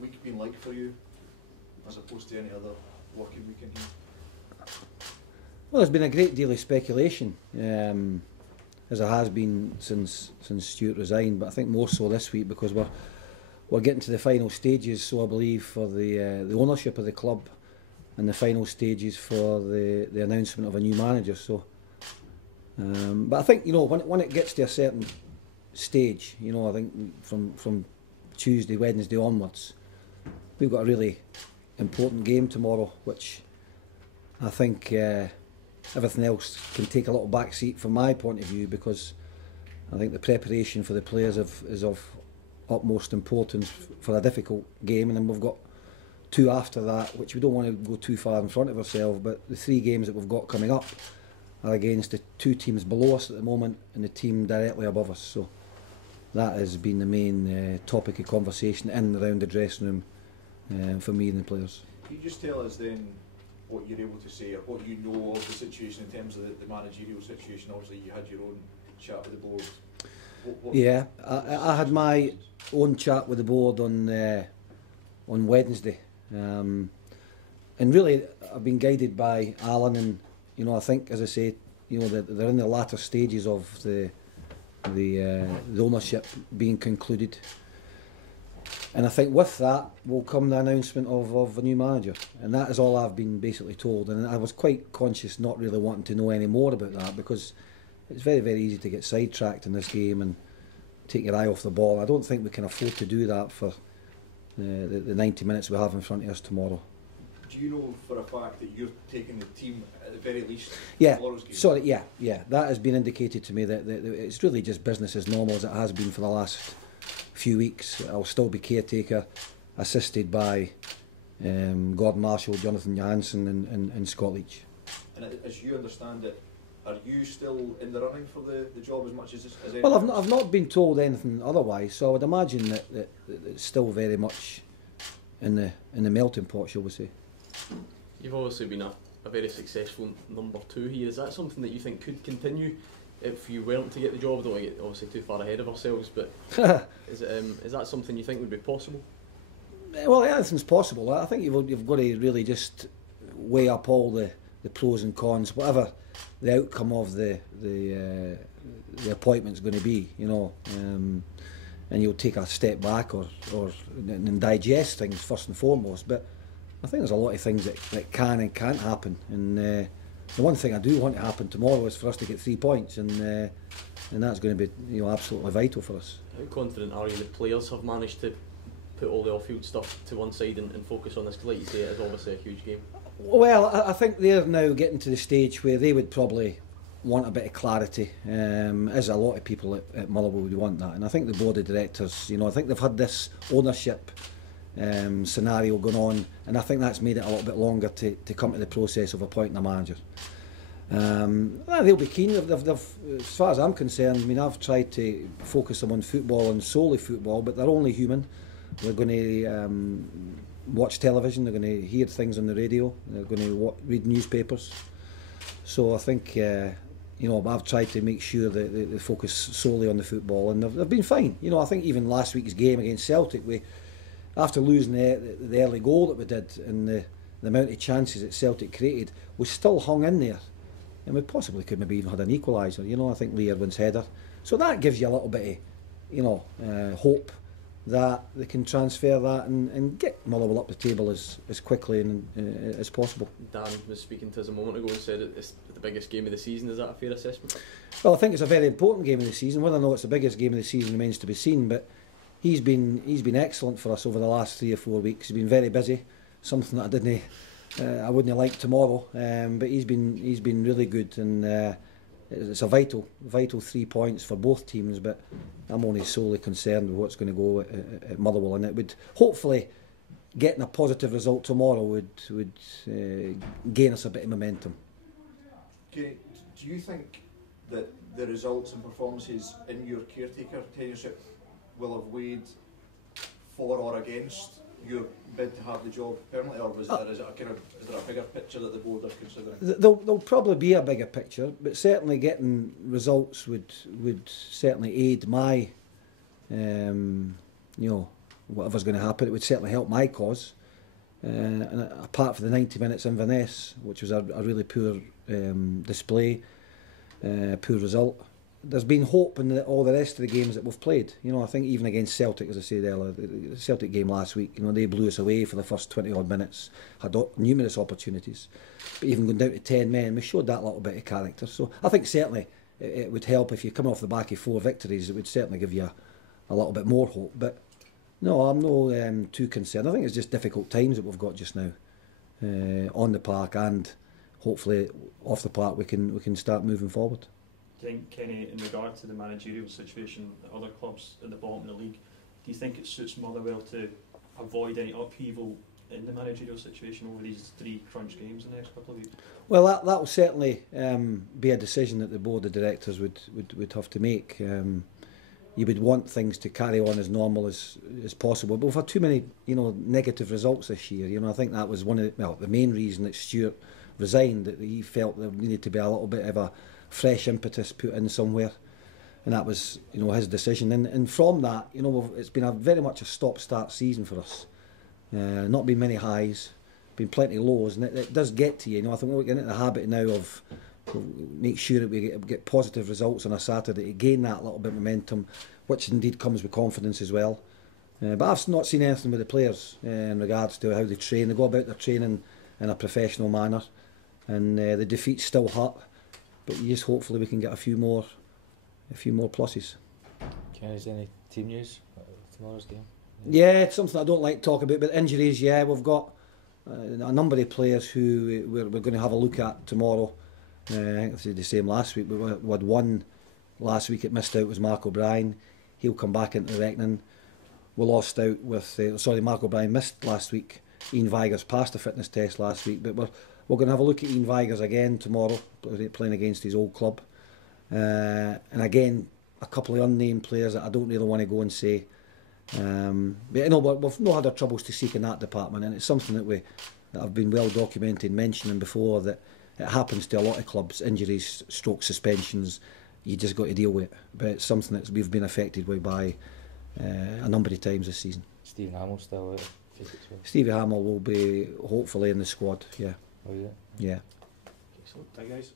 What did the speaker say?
week been like for you, as opposed to any other working weekend here? Well, there's been a great deal of speculation, as there has been since Stuart resigned, but I think more so this week because we're getting to the final stages, so I believe, for the ownership of the club, and the final stages for the announcement of a new manager. So, but I think, you know, when it gets to a certain stage, you know, I think from Tuesday, Wednesday onwards, we've got a really important game tomorrow, which I think everything else can take a little back seat from my point of view, because I think the preparation for the players is of utmost importance for a difficult game, and then we've got two after that, which we don't want to go too far in front of ourselves, but the three games that we've got coming up are against the two teams below us at the moment and the team directly above us. So that has been the main topic of conversation in and around the dressing room for me and the players. Can you just tell us then what you're able to say, or what you know of the situation in terms of the managerial situation? Obviously you had your own chat with the board. Yeah, I had my own chat with the board on Wednesday, and really I've been guided by Alan, and you know, I think, as I say, you know, they're in the latter stages of the ownership being concluded, and I think with that will come the announcement of a new manager, and that is all I've been basically told. And I was quite conscious not really wanting to know any more about that, because it's very, very easy to get sidetracked in this game and take your eye off the ball. I don't think we can afford to do that for the 90 minutes we have in front of us tomorrow. Do you know for a fact that you're taking the team at the very least? Yeah, tomorrow's game? sorry, yeah, that has been indicated to me that it's really just business as normal as it has been for the last few weeks. I'll still be caretaker, assisted by Gordon Marshall, Jonathan Johansson and Scott Leach. And as you understand it, are you still in the running for the job as much as anyone? Well, I've not been told anything otherwise, so I would imagine that it's still very much in the melting pot, shall we say. You've obviously been a very successful number two here. Is that something that you think could continue if you weren't to get the job? I don't want to get obviously too far ahead of ourselves, but is that something you think would be possible? Well, anything's possible. I think you've got to really just weigh up all the pros and cons, whatever the outcome of the appointment's going to be, you know, and you'll take a step back and digest things first and foremost. But I think there's a lot of things that can and can't happen, and the one thing I do want to happen tomorrow is for us to get 3 points, and that's going to be, you know, absolutely vital for us. How confident are you the players have managed to put all the off-field stuff to one side and focus on this? Because like you say, it is obviously a huge game. Well, I think they're now getting to the stage where they would probably want a bit of clarity, as a lot of people at Motherwell would want that. And I think the board of directors, you know, I think they've had this ownership scenario going on, and I think that's made it a little bit longer to come to the process of appointing a manager. They'll be keen. They've, as far as I'm concerned, I mean, I've tried to focus them on football and solely football, but they're only human. They're going to watch television, they're going to hear things on the radio, they're going to read newspapers. So I think, you know, I've tried to make sure that they focus solely on the football, and they've been fine. You know, I think even last week's game against Celtic, after losing the early goal that we did, and the amount of chances that Celtic created, we still hung in there, and we possibly could maybe even had an equaliser. You know, I think Lee Irwin's header. So that gives you a little bit of, you know, hope that they can transfer that and get Motherwell up the table as quickly as possible. Dan was speaking to us a moment ago and said it's the biggest game of the season. Is that a fair assessment? Well, I think it's a very important game of the season. Whether or not it's the biggest game of the season remains to be seen, but he's been excellent for us over the last 3 or 4 weeks. He's been very busy, something that I wouldn't like tomorrow, but he's been really good, and it's a vital 3 points for both teams. But I'm only solely concerned with what's going to go at Motherwell, and it would hopefully, getting a positive result tomorrow would gain us a bit of momentum. Okay, do you think that the results and performances in your caretaker tenureship will have weighed for or against your bid to have the job permanently, or is there a bigger picture that the board are considering? There'll probably be a bigger picture, but certainly getting results would certainly aid my whatever's going to happen, it would certainly help my cause. And apart from the 90 minutes in Inverness, which was a really poor display, poor result, there's been hope in all the rest of the games that we've played. You know, I think even against Celtic, as I said earlier, the Celtic game last week, you know, they blew us away for the first 20 odd minutes, had numerous opportunities, but even going down to 10 men, we showed that little bit of character. So I think certainly it would help if you come off the back of 4 victories. It would certainly give you a little bit more hope. But no, I'm no too concerned. I think it's just difficult times that we've got just now on the park, and hopefully off the park we can start moving forward. Do you think, Kenny, in regard to the managerial situation at other clubs at the bottom of the league, do you think it suits Motherwell to avoid any upheaval in the managerial situation over these 3 crunch games in the next couple of weeks? Well, that will certainly be a decision that the board of directors would have to make. You would want things to carry on as normal as possible, but we've had too many, you know, negative results this year. You know, I think that was the main reason that Stuart resigned, that he felt there needed to be a little bit of a fresh impetus put in somewhere, and that was, you know, his decision. And from that, you know, it's been very much a stop-start season for us. Not been many highs, been plenty of lows, and it does get to you. You know, I think we're getting into the habit now of make sure that we get positive results on a Saturday to gain that little bit of momentum, which indeed comes with confidence as well. But I've not seen anything with the players in regards to how they train. They go about their training in a professional manner, and the defeats still hurt. But just hopefully we can get a few more pluses. Ken, is there any team news for tomorrow's game? Yeah, it's something I don't like to talk about, but injuries, yeah, we've got a number of players who we're going to have a look at tomorrow. I think it's the same last week. We had one last week that missed out, was Mark O'Brien. He'll come back into the reckoning. We lost out with, Mark O'Brien missed last week. Ian Vigurs passed the fitness test last week, but we're going to have a look at Ian Vigurs again tomorrow, playing against his old club. And again, a couple of unnamed players that I don't really want to go and say. But you know, we've no had our troubles to seek in that department, and it's something that I've been well documented mentioning before, that it happens to a lot of clubs, injuries, stroke suspensions. You just got to deal with it. But it's something that we've been affected with by a number of times this season. Stephen Hamill still out? Stevie Hamill will be hopefully in the squad, yeah. Oh, yeah? Yeah. Okay, so, guys.